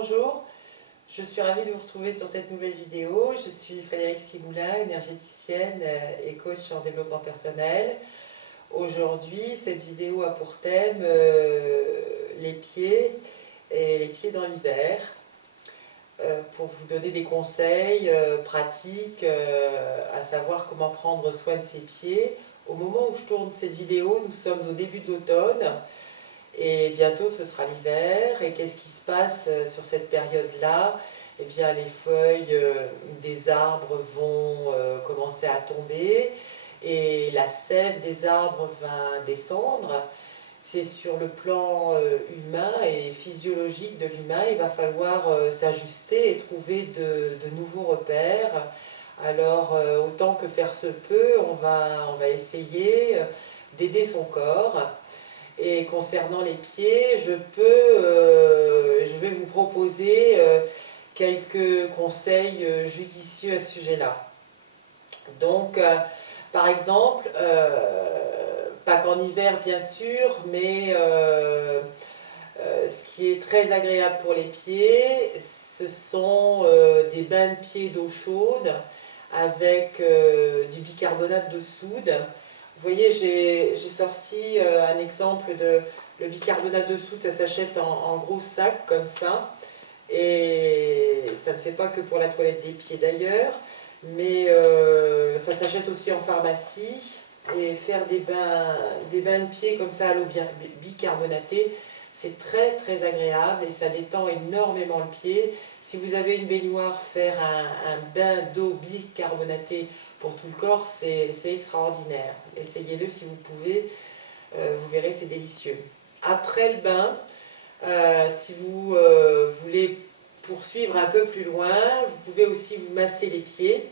Bonjour, je suis ravie de vous retrouver sur cette nouvelle vidéo. Je suis Frédérique Siboulin, énergéticienne et coach en développement personnel. Aujourd'hui, cette vidéo a pour thème les pieds et les pieds dans l'hiver, pour vous donner des conseils pratiques, à savoir comment prendre soin de ses pieds. Au moment où je tourne cette vidéo, nous sommes au début de l'automne. Et bientôt ce sera l'hiver, et qu'est-ce qui se passe sur cette période-là? Eh bien les feuilles des arbres vont commencer à tomber, et la sève des arbres va descendre. C'est sur le plan humain et physiologique de l'humain, il va falloir s'ajuster et trouver de nouveaux repères. Alors autant que faire se peut, on va essayer d'aider son corps. Et concernant les pieds, je vais vous proposer quelques conseils judicieux à ce sujet-là. Donc, par exemple, pas qu'en hiver bien sûr, mais ce qui est très agréable pour les pieds, ce sont des bains de pieds d'eau chaude avec du bicarbonate de soude. Vous voyez, j'ai sorti un exemple de le bicarbonate de soude, ça s'achète en gros sac comme ça, et ça ne fait pas que pour la toilette des pieds d'ailleurs, mais ça s'achète aussi en pharmacie, et faire des bains de pieds comme ça à l'eau bicarbonatée, c'est très très agréable et ça détend énormément le pied. Si vous avez une baignoire, faire un bain d'eau bicarbonatée pour tout le corps, c'est extraordinaire. Essayez-le si vous pouvez, vous verrez, c'est délicieux. Après le bain, si vous voulez poursuivre un peu plus loin, vous pouvez aussi vous masser les pieds.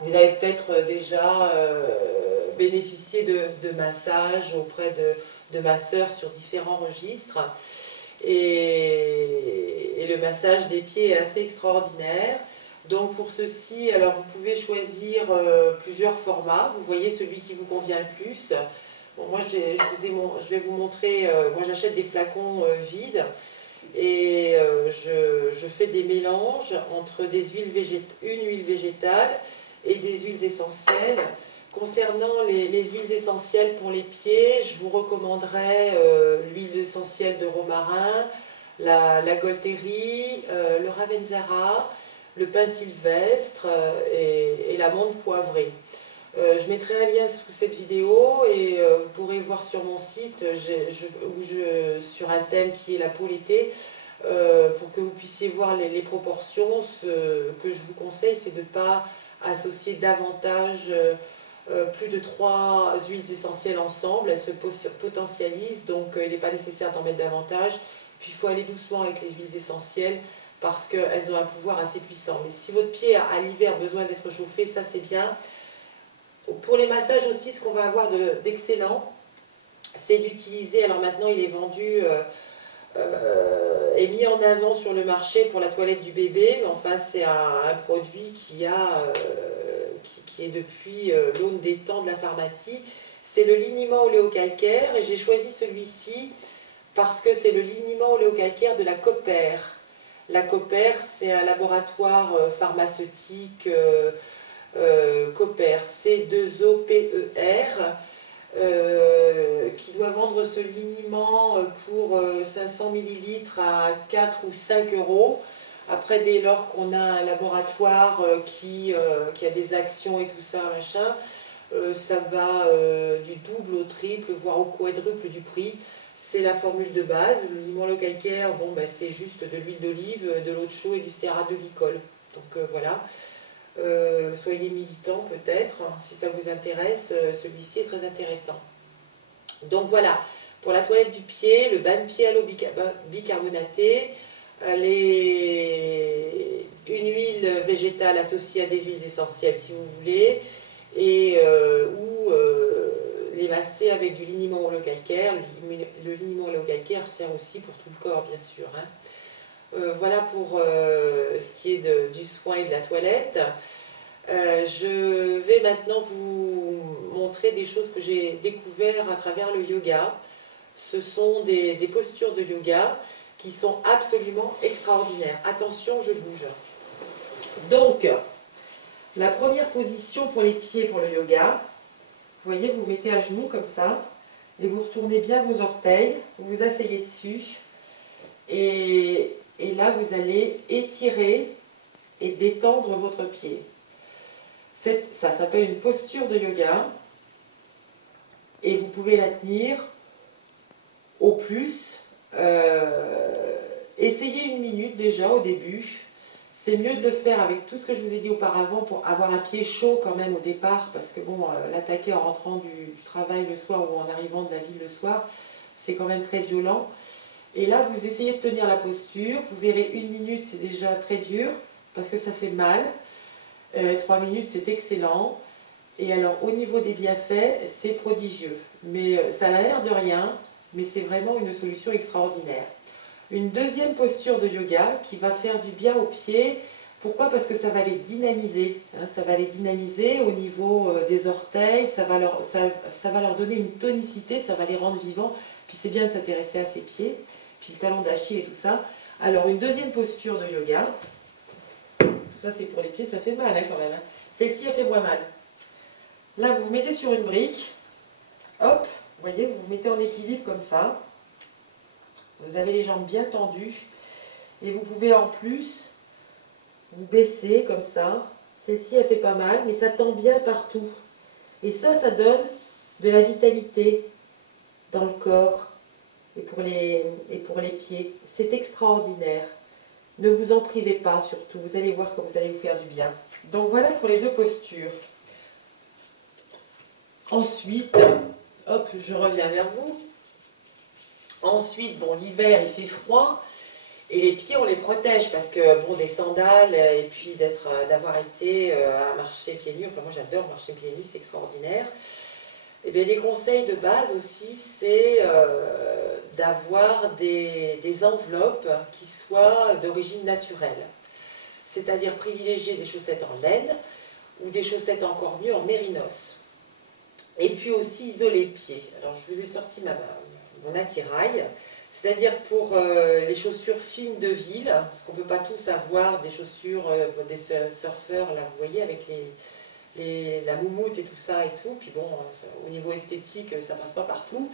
Vous avez peut-être déjà bénéficié de massages auprès de masseurs sur différents registres. Et le massage des pieds est assez extraordinaire. Donc pour ceci, alors vous pouvez choisir plusieurs formats. Vous voyez celui qui vous convient le plus. Bon, moi je vais vous montrer, moi j'achète des flacons vides, et je fais des mélanges entre une huile végétale et des huiles essentielles. Concernant les huiles essentielles pour les pieds, je vous recommanderais l'huile essentielle de romarin, la Golterie, le Ravensara, le pin sylvestre et la menthe poivrée. Je mettrai un lien sous cette vidéo, et vous pourrez voir sur mon site sur un thème qui est la peau l'été, pour que vous puissiez voir les proportions. Ce que je vous conseille, c'est de ne pas associer davantage plus de 3 huiles essentielles ensemble. Elles se potentialisent, donc il n'est pas nécessaire d'en mettre davantage. Puis il faut aller doucement avec les huiles essentielles parce qu'elles ont un pouvoir assez puissant. Mais si votre pied a à l'hiver besoin d'être chauffé, ça c'est bien. Pour les massages aussi, ce qu'on va avoir d'excellent, c'est d'utiliser, alors maintenant il est vendu et mis en avant sur le marché pour la toilette du bébé, mais enfin c'est un produit qui est depuis l'aune des temps de la pharmacie. C'est le liniment oléocalcaire, et j'ai choisi celui-ci parce que c'est le liniment oléocalcaire de la Copper. La Copper, c'est un laboratoire pharmaceutique, Copper, C2OPER, qui doit vendre ce liniment pour 500 ml à 4 ou 5 euros. Après, dès lors qu'on a un laboratoire qui a des actions et tout ça, machin, ça va du double au triple, voire au quadruple du prix. C'est la formule de base. Le liniment oléocalcaire, bon, ben, c'est juste de l'huile d'olive, de l'eau de chaux et du stéarate de glycol. Donc voilà. Soyez militant peut-être, si ça vous intéresse, celui-ci est très intéressant. Donc voilà, pour la toilette du pied, le bain de pied à l'eau bicarbonatée, une huile végétale associée à des huiles essentielles si vous voulez, et ou les masser avec du liniment oléocalcaire. Le liniment oléocalcaire sert aussi pour tout le corps bien sûr, hein. Voilà pour ce qui est du soin et de la toilette. Je vais maintenant vous montrer des choses que j'ai découvertes à travers le yoga. Ce sont des postures de yoga qui sont absolument extraordinaires. Attention, je bouge. Donc, la première position pour les pieds pour le yoga, vous voyez, vous vous mettez à genoux comme ça, et vous retournez bien vos orteils, vous vous asseyez dessus, et là vous allez étirer et détendre votre pied. Ça s'appelle une posture de yoga, et vous pouvez la tenir au plus. Essayez 1 minute déjà au début. C'est mieux de le faire avec tout ce que je vous ai dit auparavant pour avoir un pied chaud quand même au départ, parce que bon, l'attaquer en rentrant du travail le soir ou en arrivant de la ville le soir, c'est quand même très violent. Et là, vous essayez de tenir la posture. Vous verrez 1 minute, c'est déjà très dur parce que ça fait mal. 3 minutes, c'est excellent. Et alors, au niveau des bienfaits, c'est prodigieux. Mais ça a l'air de rien, mais c'est vraiment une solution extraordinaire. Une deuxième posture de yoga qui va faire du bien aux pieds. Pourquoi? Parce que ça va les dynamiser. Ça va les dynamiser au niveau des orteils. Ça va leur donner une tonicité, ça va les rendre vivants. Puis c'est bien de s'intéresser à ses pieds. Puis le talon d'Achille et tout ça. Alors, une deuxième posture de yoga. Tout ça, c'est pour les pieds, ça fait mal quand même. Celle-ci, elle fait moins mal. Là, vous vous mettez sur une brique. Hop, vous voyez, vous vous mettez en équilibre comme ça. Vous avez les jambes bien tendues. Et vous pouvez en plus vous baisser comme ça. Celle-ci, elle fait pas mal, mais ça tend bien partout. Et ça donne de la vitalité dans le corps et pour les pieds. C'est extraordinaire. Ne vous en privez pas surtout. Vous allez voir que vous allez vous faire du bien. Donc voilà pour les deux postures. Ensuite, hop, je reviens vers vous. Ensuite, bon, l'hiver, il fait froid. Et les pieds, on les protège parce que, bon, des sandales et puis d'avoir été à marcher pieds nus, enfin moi j'adore marcher pieds nus, c'est extraordinaire. Et bien les conseils de base aussi, c'est d'avoir des enveloppes qui soient d'origine naturelle. C'est-à-dire privilégier des chaussettes en laine ou des chaussettes encore mieux en mérinos. Et puis aussi isoler le pied. Alors je vous ai sorti mon attirail. C'est-à-dire pour les chaussures fines de ville, parce qu'on ne peut pas tous avoir des chaussures, des surfeurs, là vous voyez, avec la moumoute et tout ça et tout, puis bon, au niveau esthétique, ça passe pas partout.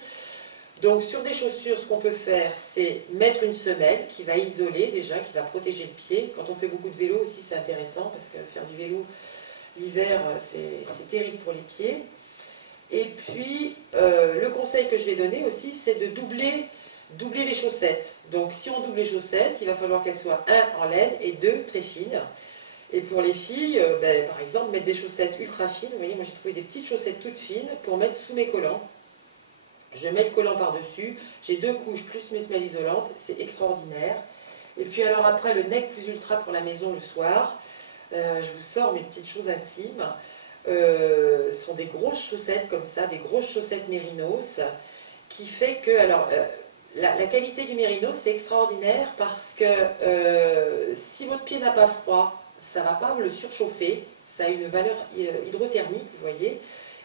Donc sur des chaussures, ce qu'on peut faire, c'est mettre une semelle qui va isoler déjà, qui va protéger le pied. Quand on fait beaucoup de vélo aussi, c'est intéressant, parce que faire du vélo l'hiver, c'est terrible pour les pieds. Et puis, le conseil que je vais donner aussi, c'est de doubler les chaussettes. Donc si on double les chaussettes, il va falloir qu'elles soient 1 en laine et 2 très fines. Et pour les filles, par exemple, mettre des chaussettes ultra fines. Vous voyez, moi j'ai trouvé des petites chaussettes toutes fines pour mettre sous mes collants. Je mets le collant par-dessus, j'ai 2 couches plus mes semelles isolantes, c'est extraordinaire. Et puis alors après, le nec plus ultra pour la maison le soir, je vous sors mes petites choses intimes. Ce sont des grosses chaussettes comme ça, des grosses chaussettes mérinos, qui fait que, alors, la qualité du mérinos, c'est extraordinaire parce que si votre pied n'a pas froid, ça ne va pas le surchauffer, ça a une valeur hydrothermique, vous voyez,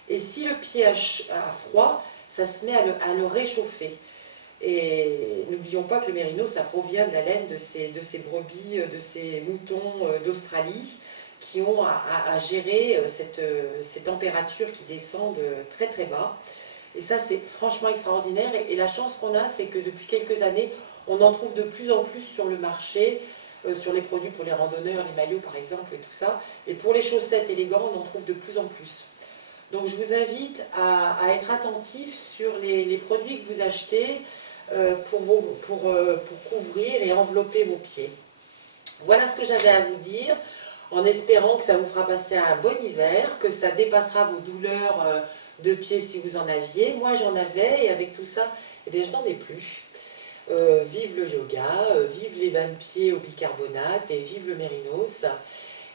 et si le pied a froid, ça se met à le réchauffer. Et n'oublions pas que le mérinos, ça provient de la laine de ces brebis, de ces moutons d'Australie, qui ont à gérer ces températures qui descendent très très bas. Et ça, c'est franchement extraordinaire. Et la chance qu'on a, c'est que depuis quelques années, on en trouve de plus en plus sur le marché, sur les produits pour les randonneurs, les maillots par exemple, et tout ça. Et pour les chaussettes et les gants, on en trouve de plus en plus. Donc je vous invite à être attentif sur les produits que vous achetez pour couvrir et envelopper vos pieds. Voilà ce que j'avais à vous dire, en espérant que ça vous fera passer un bon hiver, que ça dépassera vos douleurs de pieds si vous en aviez. Moi j'en avais, et avec tout ça, eh bien, je n'en ai plus. Vive le yoga, vive les bains de pieds au bicarbonate et vive le mérinos.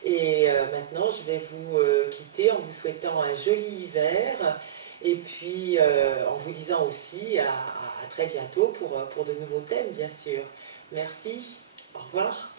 Et maintenant je vais vous quitter en vous souhaitant un joli hiver et puis en vous disant aussi à très bientôt pour de nouveaux thèmes bien sûr. Merci, au revoir.